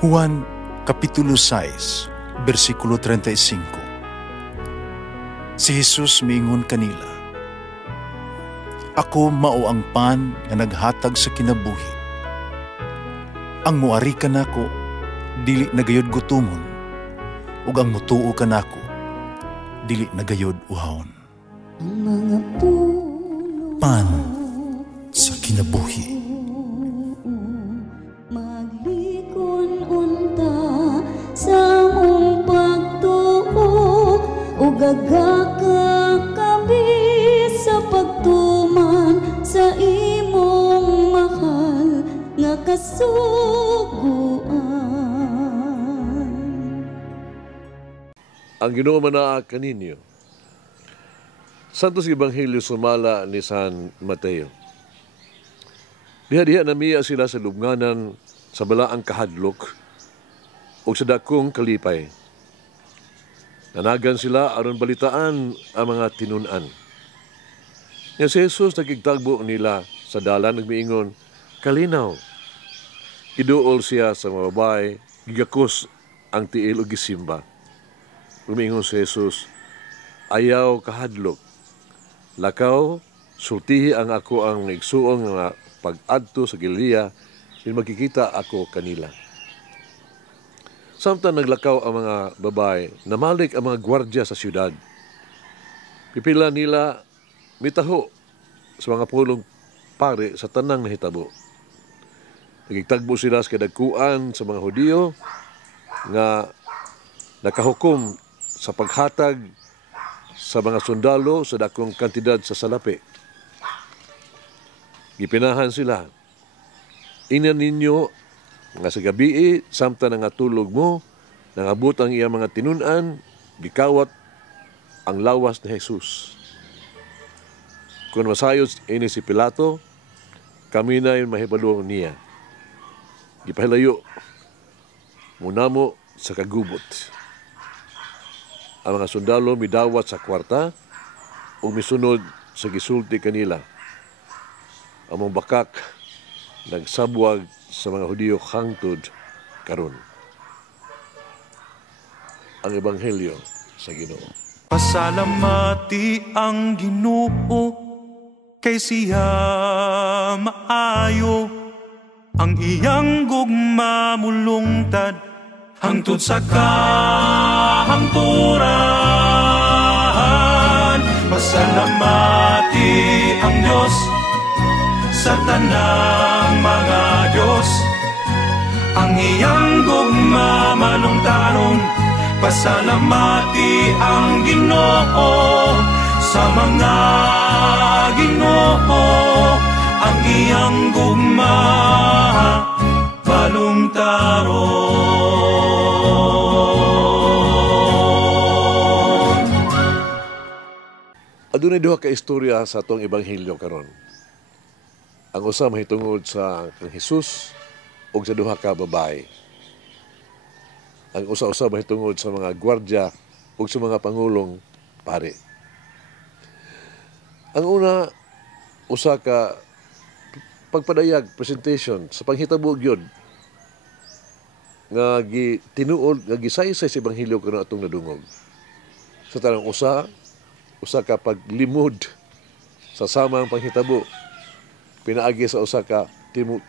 Juan Kapitulo 6, versikulo 35. Si Jesus miingon kanila, "Ako mao ang pan nga naghatag sa kinabuhi. Ang muari kanako dili nagayod gutomon, ug ang mutuo kanako dili nagayod uhawon." Ang mga puno Pan sa kinabuhi. maglikon unta sa mong pagtuo ug gagakabi sa pagtuman sa imong mahal nga kasuguan. Ang Ginoo manaa kaninyo. Santos Ebanghelyo sumala ni San Mateo. Diha-diha namiya sila sa lubnganan sa balaang kahadlok o sa dakong kalipay. Nanagan sila aron balitaan ang mga tinunan. Nga si Jesus nakigtagbo nila sa dalan nagmiingon, "Kalinaw." Iduol siya sa mga babae, gigakos ang tiil o gisimba. Umiingon si Jesus, "Ayaw kahadlok. Lakaw, sultihi ang ako ang igsuong nga pag-adto sa Galilea, din magkikita ako kanila." Samtang naglakaw ang mga babae, namalik ang mga gwardya sa siyudad. Pipila nila mitaho sa mga pulong pare sa tanang nahitabo. Nagigtagbo sila sa kadagkuan sa mga Hudiyo nga nakahukom sa paghatag sa mga sundalo sa dakong kantidad sa salapi. Gipinahan sila, "Ina ninyo nga sa gabii, samtang nga tulog mo, nangabot ang iyang mga tinunan, gikawat ang lawas ni Jesus." Kung masayos ini si Pilato, kami na yung mahibalo niya. Gipahilayo, munamo sa kagubot. Ang mga sundalo midawat sa kwarta o misunod sa gisulti kanila. Among bakak nagsabwag sa mga Hudiyo hangtod karon. Ang Ebanghelyo sa Ginoo. Pasalamati ang Ginoo kay siya maayo, ang iyang gugma mulungtad hangtod sa kahangturan. Pasalamati ang Diyos sa tanang mga Diyos, ang iyang gugma malungtaron. Pasalamati ang Ginoo sa mga Ginoo, ang iyang gugma balungtaron. Adunay duha ka istorya sa atong Ebanghelyo karon. Ang usa mahitungod sa kang Jesus ug sa duha ka babae. Ang usa-usa mahitungod sa mga gwardya ug sa mga pangulong pare. Ang una, usa ka pagpadayag, presentation sa panghitabo gyud nga tinuod nga gisaysay sa Ebanghelyo karon atong nadungog. Sa tanang usa ka paglimod sa samang panghitabo pinaagi sa usa ka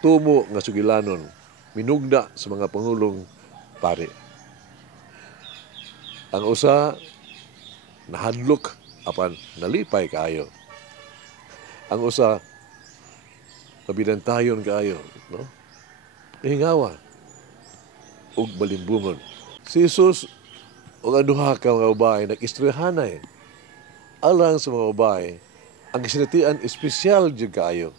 tumo nga sugilanon minugda sa mga pangulong pare. Ang usa nahadlok apan nalipay kaayo. Ang usa mabidantayon kaayo, no? Nahingawa ug balimbungon. Si Jesus ug ang duha ka mga babae nag-istoryahanay alang sa mga babae ang gisinatian espesyal jud kaayo.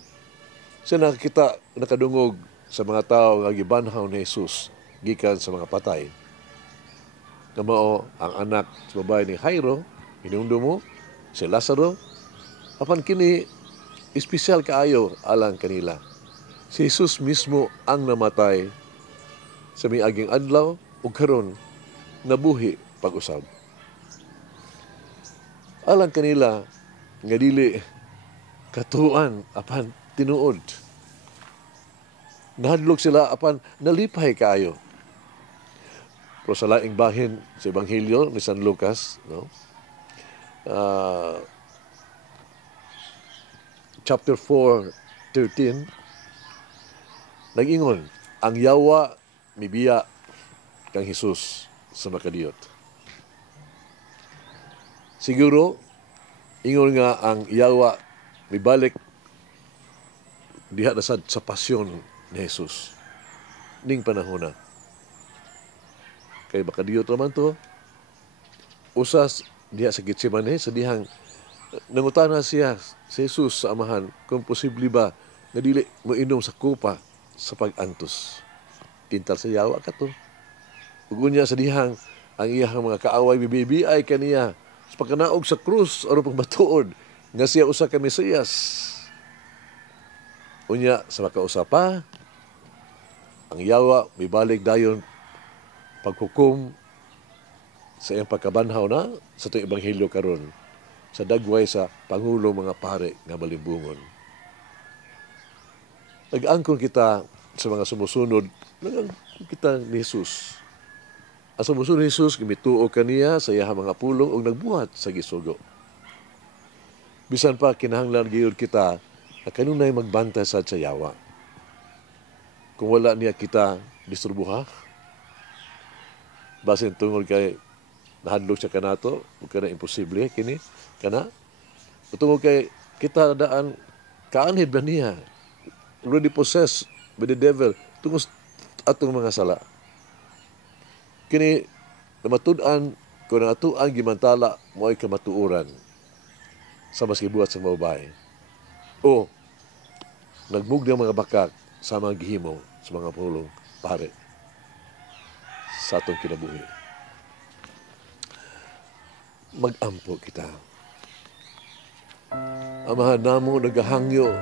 Siya nakakita, nakadungog sa mga tao nga gibanhaw ni Jesus gikan sa mga patay. Na mao ang anak sa babae ni Jairo, hinungdo mo, si Lazaro, apan kini espesyal kaayo alang kanila. Si Jesus mismo ang namatay sa miaging adlaw ug karon nabuhi pag-usab. Alang kanila nga dili katuan apan tinuod. Nahadlok sila apan nalipay kaayo. Pero sa laing bahin sa Ebanghelyo ni San Lucas, no? Chapter 4:13, nag-ingon, ang yawa mibiya kang Hesus sa makadiyot. Siguro, ingon nga ang yawa mibalik diha na sa pasyon ni Jesus. Ning panahon na. Kay makadiyot naman to, usas diha sa Getsemane, sa dihang nangutana siya si Jesus sa amahan kung posible ba nga dili mo inom sa kupa sa pag-antos. Tintal sa yawa ka to. Ugunya sa dihang ang iyang mga kaaway bibibiay kaniya sa pagkanaog sa krus o pagbatuod nga siya usa ka Mesiyas. Unya sa makausapa, ang yawa mibalik dayon paghukom sa iyang pagkabanhaw na sa itong Ebanghelyo karon sa dagway sa Pangulo mga pare nga malimbungon. Nag-angkon kita sa mga sumusunod, nag-angkon kita ni Jesus. Ang sumusunod ni Jesus, gimituo kaniya sa iyang mga pulong o nagbuhat sa gisugo. Bisan pa, kinahanglan gayud kita na kanunay magbantay sa yawa. Kung wala niya kita disturbuha, basin tungod kay nahadlok siya kanato, huwag ka na imposible, kini, kana. Tungod kay kita daan, kaanhid na niya, already possessed by the devil, tungod atong mga sala. Kini, namatudan, kung nangatuan, gimantala, mo ay kamatuuran sa maskibuhat sa mababay. O, nagmug ng mga bakak sa mga gihimo, sa mga pulong, pare, sa atong kinabuhi. Mag-ampo kita. Amahan namo nagahangyo.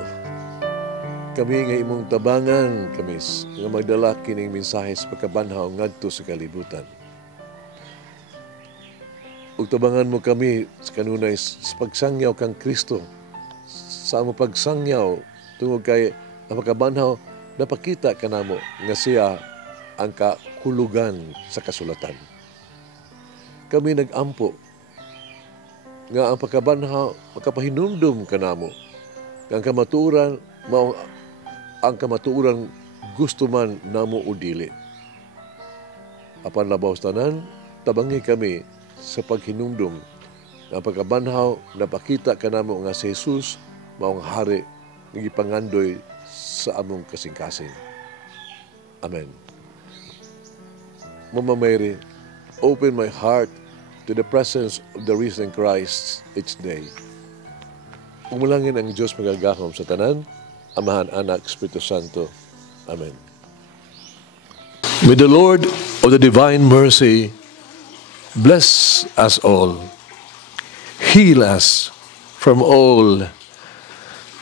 Kami nga imong tabangan, kamis, nga magdala kining mensahe sa pagkabanhaw ngadto sa kalibutan. Ug tabangan mo kami sa kanunay sa pagsangyaw kang Kristo. Sa among pagsangyaw tungod kay ang pagkabanhaw napakita kanamo nga siya ang kahulugan sa kasulatan. Kami nag-ampo nga ang pagkabanhaw makapahinumdum kanamo nga ang kamatuoran mao ang kamatuoran gusto man namo o dili. Apan labaw tanan tabangi kami sa paghinumdum nga ang pagkabanhaw napakita kanamo nga si Jesus maong hari nga gipangandoy sa among kasing-kasing. Amen. Mama Mary, open my heart to the presence of the risen Christ each day. Umulangin ang Diyos magagahom sa tanan, Amahan, Anak, Espiritu Santo. Amen. May the Lord of the divine mercy bless us all, heal us from all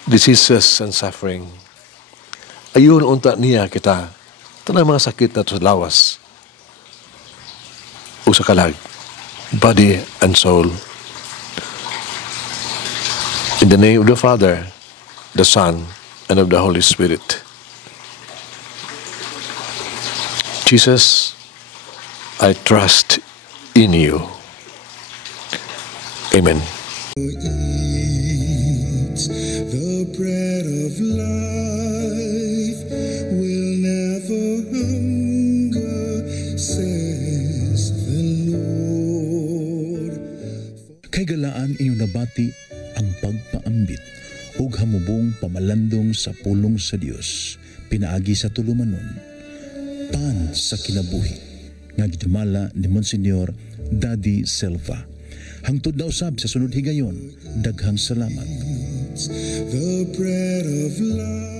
diseases and suffering. Ayun unta niya kita, tanang mga sakit na sa lawas o sa kalag, body and soul. In the name of the Father, the Son, and of the Holy Spirit. Jesus, I trust in you. Amen. Eat the bread of life will never hunger, says the Lord. Kay galaan inyong nabati ang pagpaambit ug hamubong pamalandong sa pulong sa Dios pinaagi sa tulumanon pan sa kinabuhi nga gidumala ni Monsignor Daddy Silva. Hangtod na usab sa sunod higayon, daghang salamat. The bread of life.